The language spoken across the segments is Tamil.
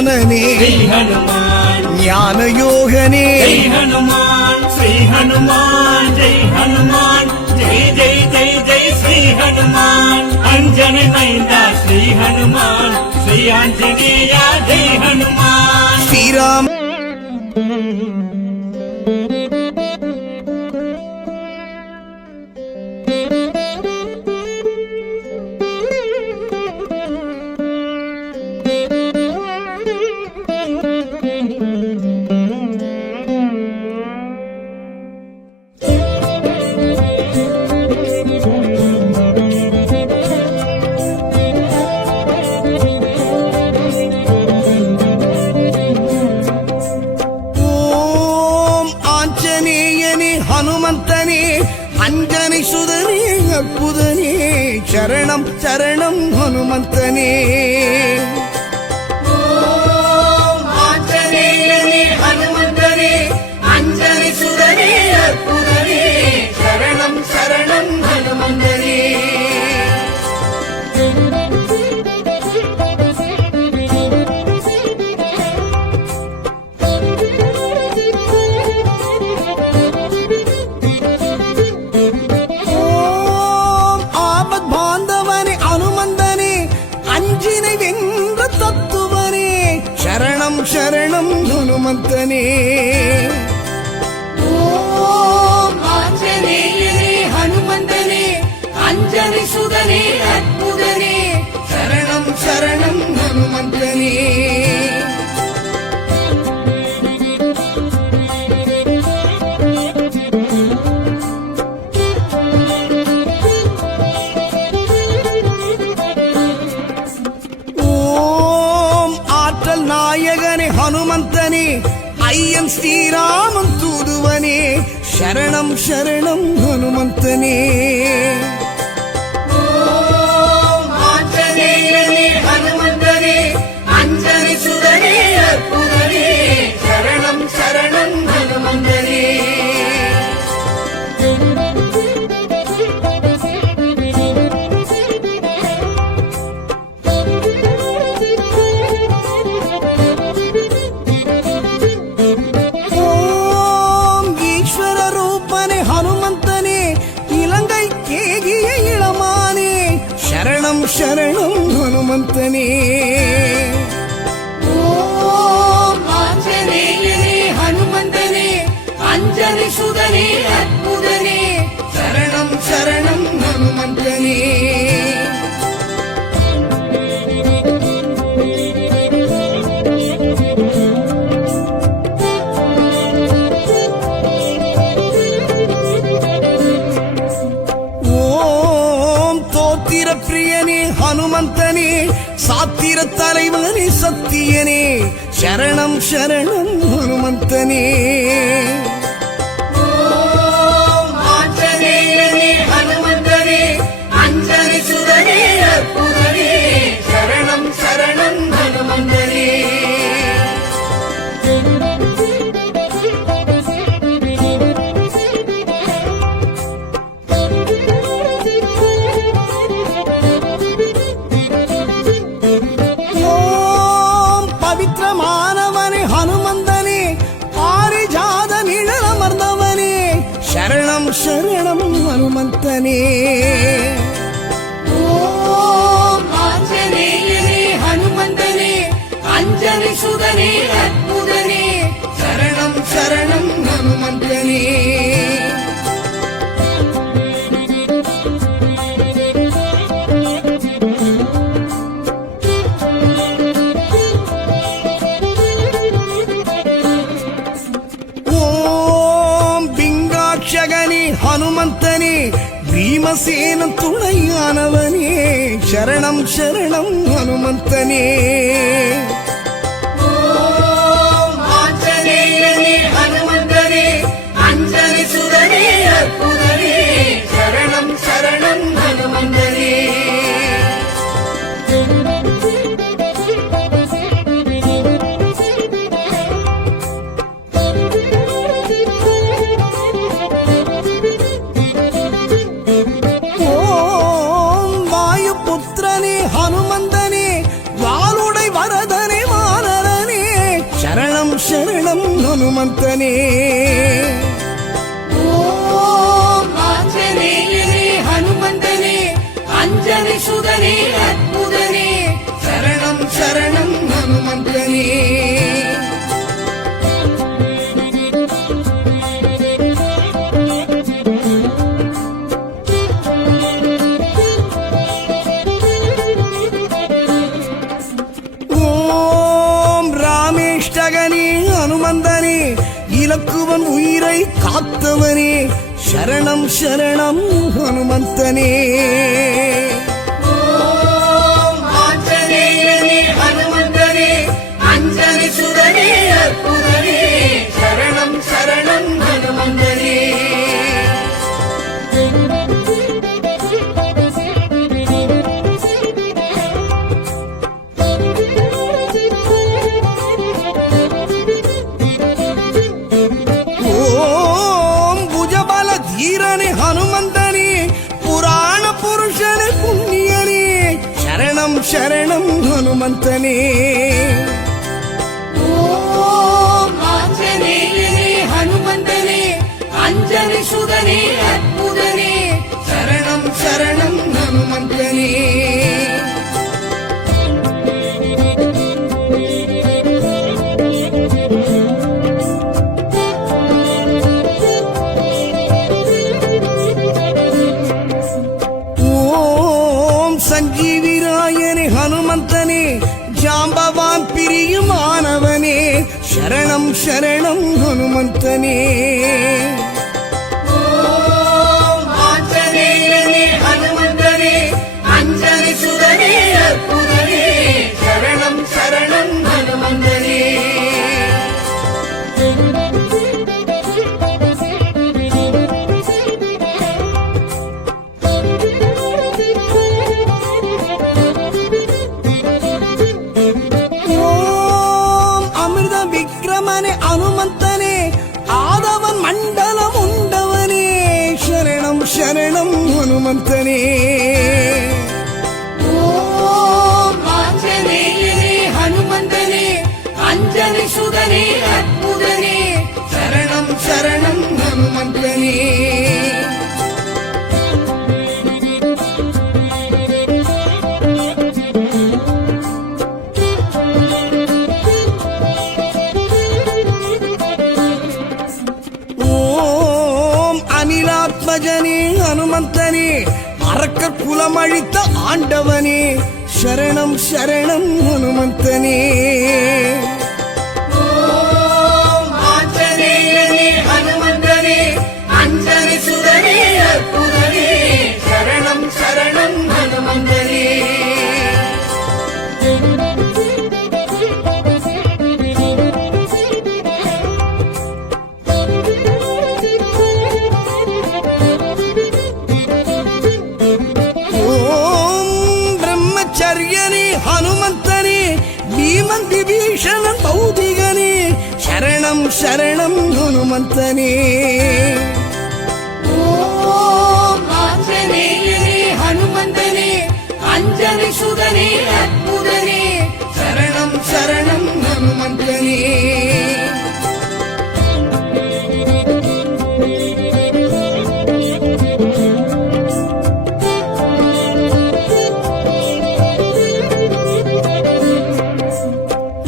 கஜானனே ஞான யோகனே श्री हनुमान जय हनुमान जय जय जय जय श्री हनुमान अंजन नैना श्री हनुमान श्री आंजनेय जय हनुमान श्री राम ஹனுமந்தனே அஞ்சனை சுதனே அற்புதனே சரணம் சரணம் ஹனுமந்தனே ஆஞ்சநேயனே ஹனுமந்தனே அஞ்சனை சுதனே அற்புதனே சரணம் சரணம் ஹனுமந்தனே சரணம் ஹனுமந்தனே ஓம் ஆஞ்சநேயனே ஹனுமந்தனே அஞ்சனை சுதனே அற்புதனே சரணம் சரணம் ஹனுமந்தனே நாயகனே ஹனுமந்தனே ஐயன் ஸ்ரீராமன் தூதுவனே சரணம் சரணம் ஹனுமந்தனே ஓம் ஆஞ்சநேயனே ஹனுமந்தனே அஞ்சனை சுதனே அற்புதனே சரணம் சரணம் ஹனுமந்தனே சரணம் ஹனுமந்தனே ஓம் ஆஞ்சநேயனே ஹனுமந்தனே அஞ்சனை சுதனே அற்புதனே சரணம் சரணம் ஹனுமந்தனே பிரியனே ஹனுமந்தனே சாத்திர தலைவனே சத்தியனே சரணம் சரணம் ஹனுமந்தனே ஓம் ஆஞ்சநேயனே ஹனுமந்தனே அஞ்சனை சுதனே அற்புதனே சரணம் சரணம் ஹனுமந்தனே சரணம் ஹனுமந்தனே ஓம் ஆஞ்சநேயனே ஹனுமந்தனே அஞ்சனை சுதனே அற்புதனே சரணம் சரணம் ஹனுமந்தனே ஹனுமந்தனே பீமசேன துணையானவனே சரணம் சரணம் ஹனுமந்தனே ஓம் ஆஞ்சநேயனே ஹனுமந்தனே அஞ்சனை சுதனே அற்புதனே சரணம் சரணம் ஹனுமந்தனே ஹனுமந்தனே வாளுடை வரதனே ஹனுமந்தனே ஓம் ஆஞ்சநேயனே ஹனுமந்தனே அஞ்சனை சுதனே அற்புதனே சரணம் சரணம் ஹனுமந்தனே ஓம் ராமேஷ்டகனே ஹனுமந்தனே இலக்குவன் உயிரை காத்தவனே சரணம் சரணம் ஹனுமந்தனே ஓம் ஆஞ்சநேயனே ஹனுமந்தனே அஞ்சனை சுதனே அற்புதனே சரணம் சரணம் ஹனுமந்தனே ஓம் புஜபல தீரனே ஹனுமந்தனே புராண புருஷனே புண்ணியனே சரணம் சரணம் ஹனுமந்தனே ஓம் ஆஞ்சநேயனே ஹனுமந்தனே அஞ்சனை சுதனே அற்புதனே சரணம் சரணம் ஹனுமந்தனே ஓம் சஞ்சீவிராயனே ஹனுமந்தனே ஜாம்பவான் பிரியுமானவனே சரணம் சரணம் ஹனுமந்தனே ஓம் ஆஞ்சநேயனே ஹனுமந்தனே அஞ்சனை சுதனே அற்புதனே சரணம் சரணம் ஹனுமந்தனே ஓம் அமிர்த விக்ரமனே ஹனுமந்தனே ஆதவன் மண்டலம் உண்டவனே சரணம் சரணம் ஹனுமந்தனே ஓம் ஆஞ்சநேயனே ஹனுமந்தனே அஞ்சனை சுதனே அற்புதனே சரணம் சரணம் ஹனுமந்தனே ஓம் அனிலாத்மஜனே ஹனுமந்தனே அரக்க குலமழித்த ஆண்டவனே சரணம் சரணம் ஹனுமந்தனே ஓம் ஆஞ்சநேயனே ஹனுமந்தனே அஞ்சனை சுதனே அற்புதனே சரணம் சரணம் ஹனுமந்தனே ஓம் பிரம்மச்சரியனே ஹனுமந்தனே பீமன் விபீஷணன் பௌதிகனே சரணம் சரணம் ஹனுமந்தனே ஓம் ஆஞ்சநேயனே ஹனுமந்தனே அஞ்சனை சுதனே அற்புதனே சரணம் சரணம் ஹனுமந்தனே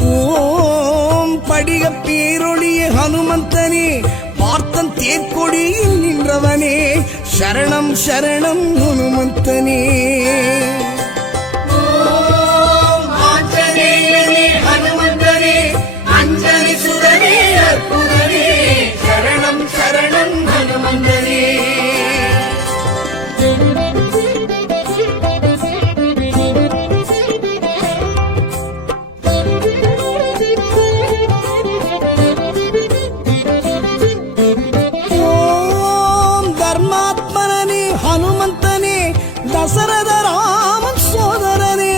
ஓம் படிக பேரொளியே ஹனுமந்தனே பார்த்தன் தேர்கொடியில் நின்றவனே சரணம் சரணம் ஹனுமந்தனே ஓம் ஆஞ்சநேயனே ஹனுமந்தனே அஞ்சனை சுதனே அற்புதனே சரணம் சரணம் ஹனுமந்தனே ஓம் தர்மாத்மனே ஹனுமந்தனே தசரத ராமன் சோதரனே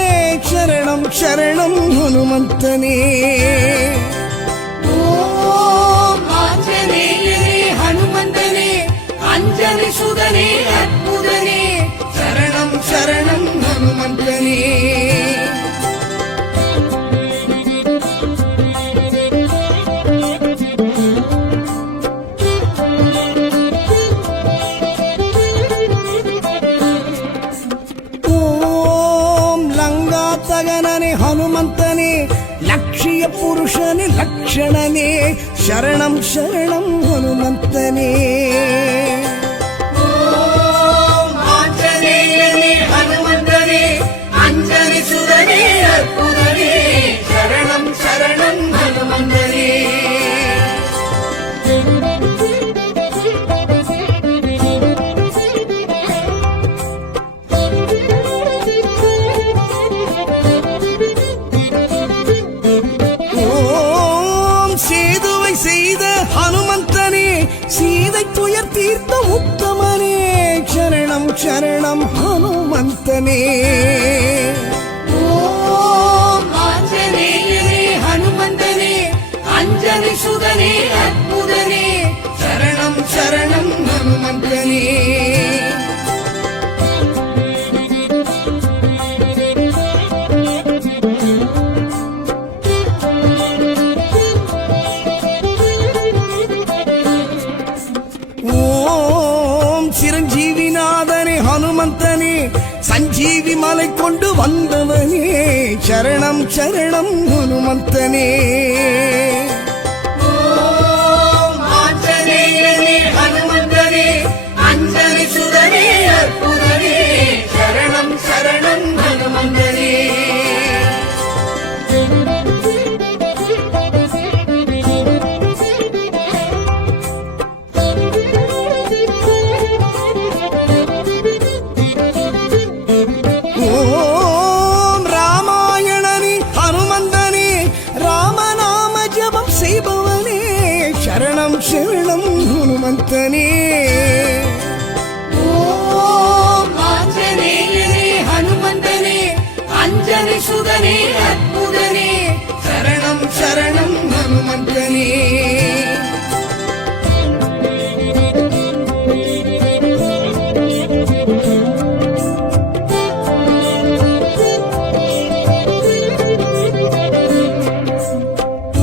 சரணம் சரணம் ஹனுமந்தனே ஓம் ஆஞ்சநேயனே ஹனுமந்தனே அஞ்சனை சுதனே அற்புதனே சரணம் சரணம் ஹனுமந்தனே புருஷனே லக்ஷணனே சரணம் சரணம் ஹனுமந்தனே ஓம் ஆஞ்சநேயனே ஹனுமந்தனே அஞ்சலி சுதனே அற்புதனே சரணம் சரணம் ஹனுமந்தனே ஓம் சேதுவை செய்த ஹனுமந்தனே சீதை துயர் தீர்த்த உத்தமனே சரணம் சரணம் ஹனுமந்தனே ஓம் ஆஞ்சநேயனே ஹனுமந்தனே அஞ்சலி சுதனே அற்புதனே சரணம் சரணம் ஹனுமந்தனே ஓம் சிரஞ்சீவிநாதனே ஹனுமந்தனே சஞ்சீவி மலை கொண்டு வந்தவனே சரணம் சரணம் ஹனுமந்தனே ஓம் ஆஞ்சநேயனே ஹனுமந்தனே அஞ்சலி சுதனே அற்புதனே சரணம் சரணம் ஹனுமந்தனே ஓம் ராமாயணனே ஹனுமந்தனே ராமநாம ஜபம் செய்பவனே சரணம் சரணம் ஹனுமந்தனே ஓம் ஆஞ்சநேயனே ஹனுமந்தனே அஞ்சலி சுதனே அற்புதனே சரணம் சரணம் ஹனுமந்தனே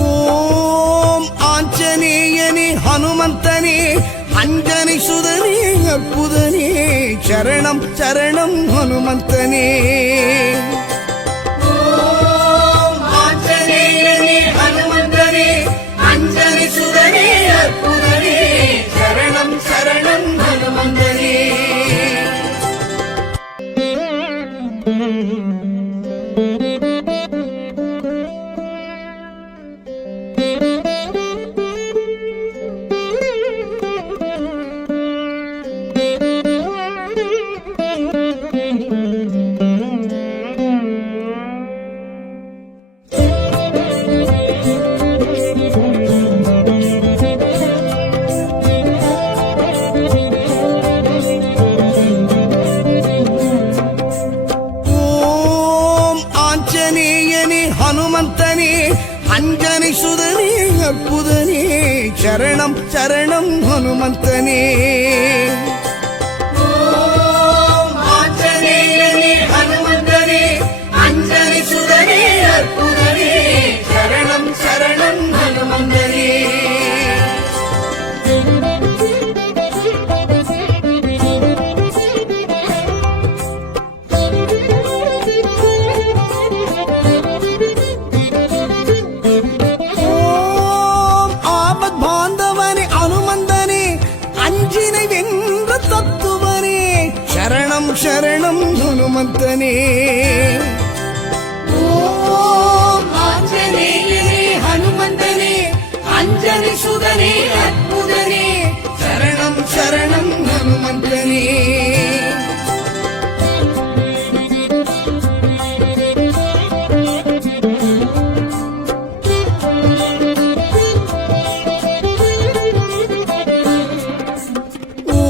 ஓம் ஆஞ்சநேயனே ஹனுமந்தனே அஞ்சனை சுதனே அற்புதனே சரணம் சரணம் ஹனுமந்தனே ஓம் ஆஞ்சநேயனே ஹனுமந்தனே அஞ்சலி சுதனே அற்புதனே சரணம் சரணம் ஹனுமந்தனே ஓம் ஆஞ்சநேயனே ஹனுமந்தனே அஞ்சனை சுதனே அற்புதனே சரணம் சரணம் ஹனுமந்தனே ஓம் ஆஞ்சநேயனே ஹனுமந்தனே அஞ்சலி சுதனே அற்புதனே சரணம் சரணம் ஹனுமந்தனே ஓம் ஆபத் பாந்தவனே அனுமந்தனே அஞ்சினை வென்ற தத்துவனே சரணம் சரணம் ஹனுமந்தனே ஓம் ஆஞ்சநேயனே ஹனுமந்தனே அஞ்சலி சுதனே அற்புதனே சரணம் சரணம் ஹனுமந்தனே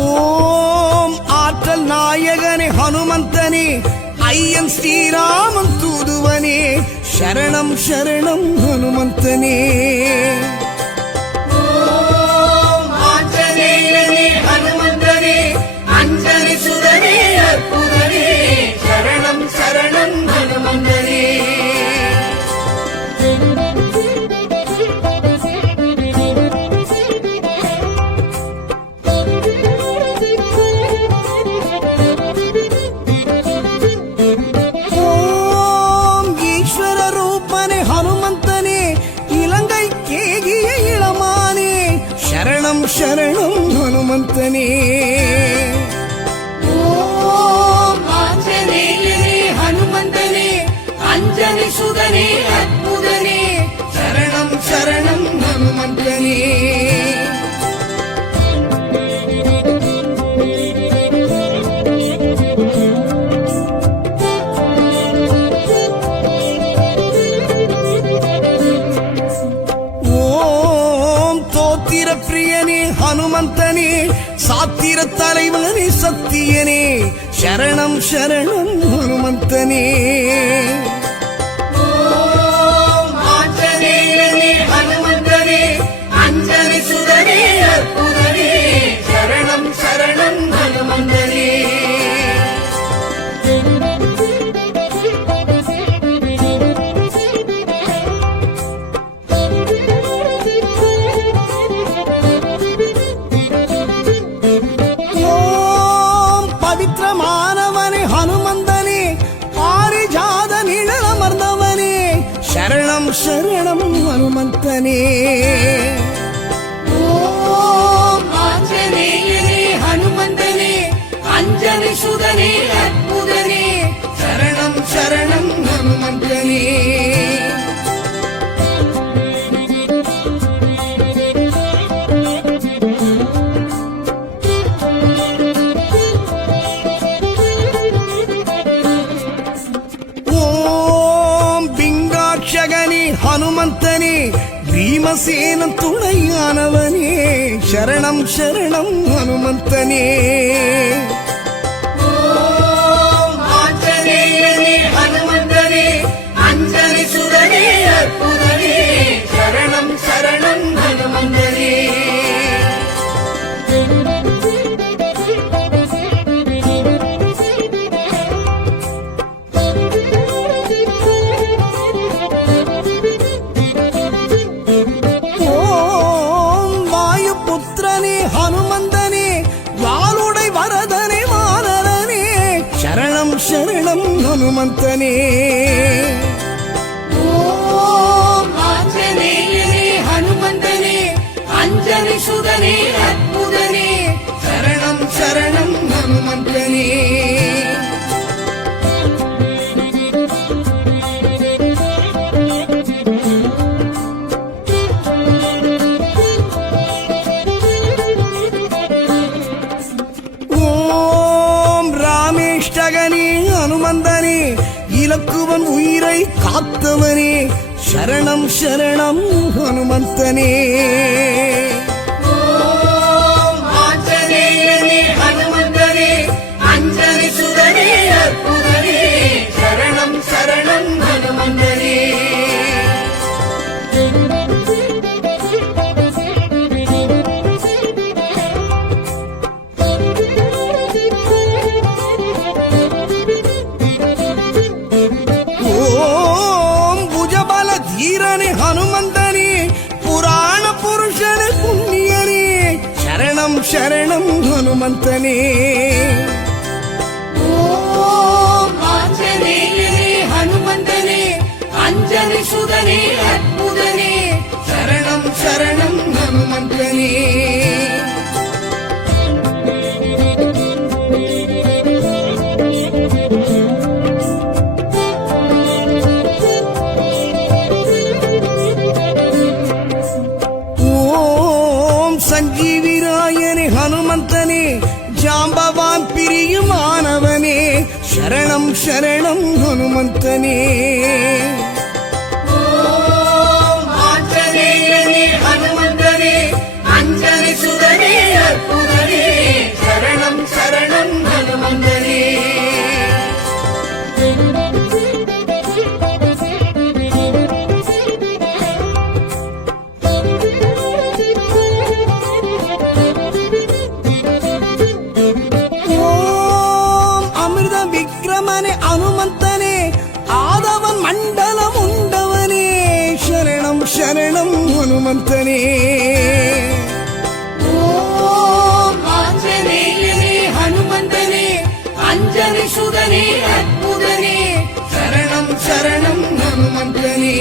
ஓம் ஆற்றல் நாயகனே ஹனுமந்தனே ஐயன் ஸ்ரீராமன் தூதுவனே சரணம் சரணம் ஹனுமந்தனே ஓம் ஆஞ்சநேயனே ஹனுமந்தனே அஞ்சலி சுதனே அற்புதனே சரணம் சரணம் ஹனுமந்தனே ஹனுமந்தனே ஓம் ஆஞ்சநேயனே ஹனுமந்தனே அஞ்சனி சுதனே அற்புதனே சரணம் சரணம் ஹனுமந்தனே ஓம் தோத்திர பிரியனே ஹனுமந்தனே சாத்திர தலைவனே சத்தியனே சரணம் சரணம் ஹனுமந்தனே ஓம் ஆஞ்சநேயனே ஹனுமந்தனே அஞ்சனி சுதனே அற்புதனே சரணம் சரணம் ஹனுமந்தனே ஓம் பவித்திரமானவனே ஹனுமந்தனே பாரிஜாத நிழலமர்ந்தவனே சரணம் சரணம் ஹனுமந்தனே ஓம் ஆஞ்சநேயனே ஹனுமந்தனே அஞ்சனி சுதனே அற்புதனே சரணம் சரணம் ஹனுமந்தனே ஓம் பிங்காட்சகனே ஹனுமந்தனே பீமசேன துணையானவனே சரணம் சரணம் ஹனுமந்தனே ஓம் ஆஞ்சநேயனே ஹனுமந்தனே அஞ்சனி சுதனே அற்புதனே சரணம் சரணம் ஹனுமந்தனே ஓம் வாயுபுத்திரனே ஹனுமந்தனே வாளுடை வரதனே மாதரனே சரணம் சரணம் ஹனுமந்தனே ஓம் ஆஞ்சநேயனே ஹனுமந்தனே அஞ்சனி சுதனே அற்புதனே சரணம் சரணம் ஹனுமந்தனே ஓம் ராமேஷ்டகனே ஹனுமந்தனே இலக்குவன் உயிரை காத்தவனே சரணம் சரணம் ஹனுமந்தனே ஓம் ஆஞ்சநேயனே ஹனுமந்தனே அஞ்சனி சுதனே அற்புதனே சரணம் சரணம் ஹனுமந்தனே ஓம் புஜபல தீரனே ஹனுமந்தனே புராண புருஷனே புண்ணியனே சரணம் சரணம் ஹனுமந்தனே ஓம் ஆஞ்சநேயனே ஹனுமந்தனே அஞ்சனி சுதனே அற்புதனே சரணம் சரணம் ஹனுமந்தனே ஓம் சஞ்சீவிராயனே ஹனுமந்தனே ஜாம்பவான் பிரியுமானவனே சரணம் சரணம் ஹனுமந்தனே ஓம் ஆஞ்சநேயனே ஹனுமந்தனே அஞ்சனி சுதனே அற்புதனே சரணம் சரணம் ஹனுமந்தனே ஓம் அமிர்த விக்ரமனே ஹனுமந்தனே ஆதவன் மண்டலம் உண்டவனே சரணம் சரணம் ஹனுமந்தனே ஓம் ஆஞ்சநேயனே ஹனுமந்தனே அஞ்சனி சுதனே அற்புதனே சரணம் சரணம் ஹனுமந்தனே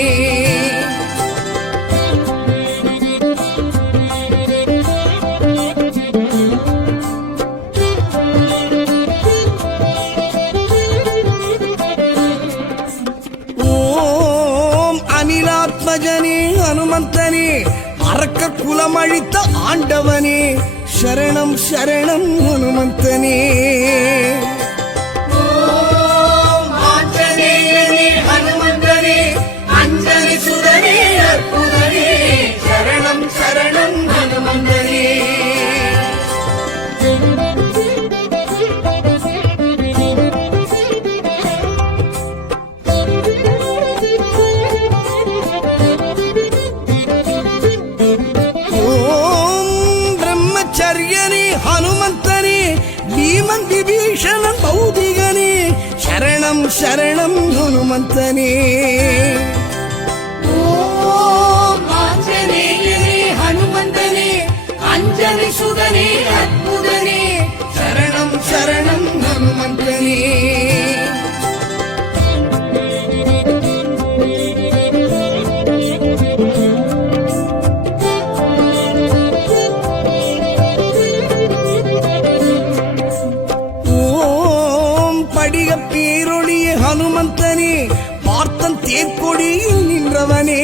அரக்கர் குலமழித்த ஆண்டவனே சரணம் சரணம் ஹனுமந்தனே ஓம் ஆஞ்சநேயனே ஹனுமந்தனே அஞ்சனி சுதனே அற்புதனே சரணம் சரணம் ஹனுமந்தனே ஹனுமந்தனே பீமன் விபீஷணன் பௌதிகனே சரணம் சரணம் ஹனுமந்தனே ஓம் ஆஞ்சநேயனே ஹனுமந்தனே அஞ்சனி சுதனே அற்புதனே சரணம் சரணம் ஹனுமந்தனே ஹனுமந்தனே பார்த்தன் தேர்கொடியில் நின்றவனே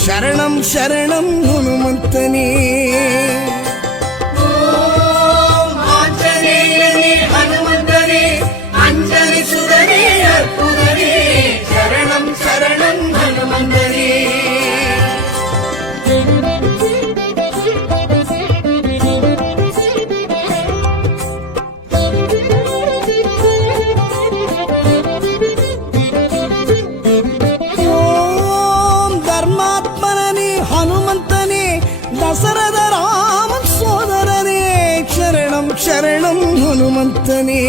சரணம் சரணம் ஹனுமந்தனே ஓம் ஆஞ்சநேயனே ஹனுமந்தனே அஞ்சனி சுதனே அற்புதனே சரணம் சரணம் ஹனுமந்தனே தசரத ராமன் சோதரனே சரணம் சரணம் ஹனுமந்தனே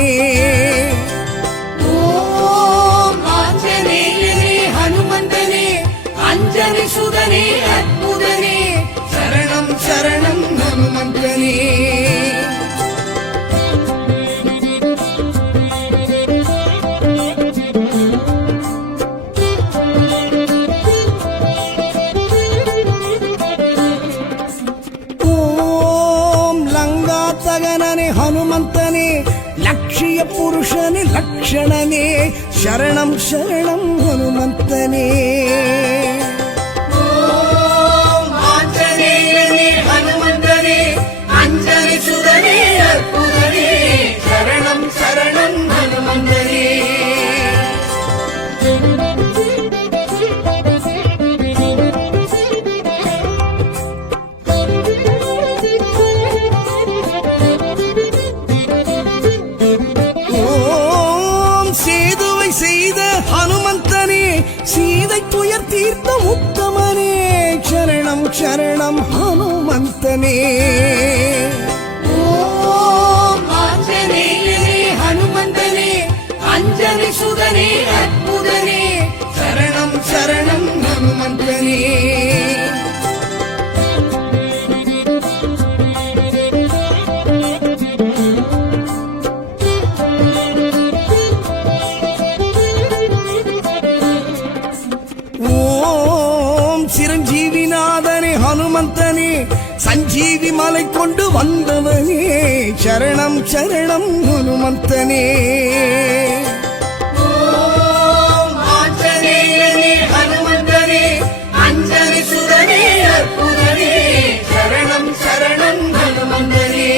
ஓம் ஆஞ்சநேயனே ஹனுமந்தனே அஞ்சனி சுதனே அற்புதனே சரணம் சரணம் ஹனுமந்தனே ஹனுமந்தனே லட்சிய புருஷனே லக்ஷணனே சரணம் சரணம் ஹனுமந்தனே ஓம் ஆஞ்சநேயனே ஹனுமந்தனே அஞ்சனி சுதனே அற்புதனே சரணம் சரணம் ஹனுமந்தனே ஹனுமந்தனே சீதை துயர் தீர்த்த உத்தமனே சரணம் சரணம் ஹனுமந்தனே ஓம் ஆஞ்சநேயனே ஹனுமந்தனே அஞ்சனி சுதனே அற்புதனே சரணம் சரணம் ஹனுமந்தனே சிரஞ்சீவிநாதனே ஹனுமந்தனே சஞ்சீவி மலை கொண்டு வந்தவனே சரணம் சரணம் ஹனுமந்தனே ஓம் ஆஞ்சநேயனே ஹனுமந்தனே அஞ்சனி சுதனே அற்புதனே சரணம் சரணம் ஹனுமந்தனே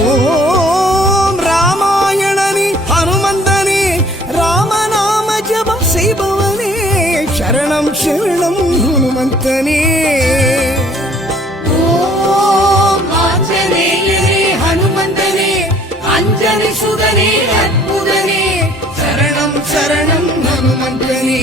ஓம் ராமாயணனே ஹனுமந்தனே ராமநாம ஜபம் செய்பவனே சரணம் சரணம் ஹனுமந்தனே ஓம் ஆஞ்சநேயனே ஹனுமந்தனே அஞ்சனி சுதனே அற்புதனே சரணம் சரணம் ஹனுமந்தனே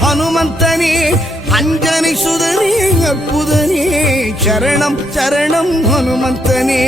ஹனுமந்தனே அஞ்சனை சுதனே அற்புதனே சரணம் சரணம் ஹனுமந்தனே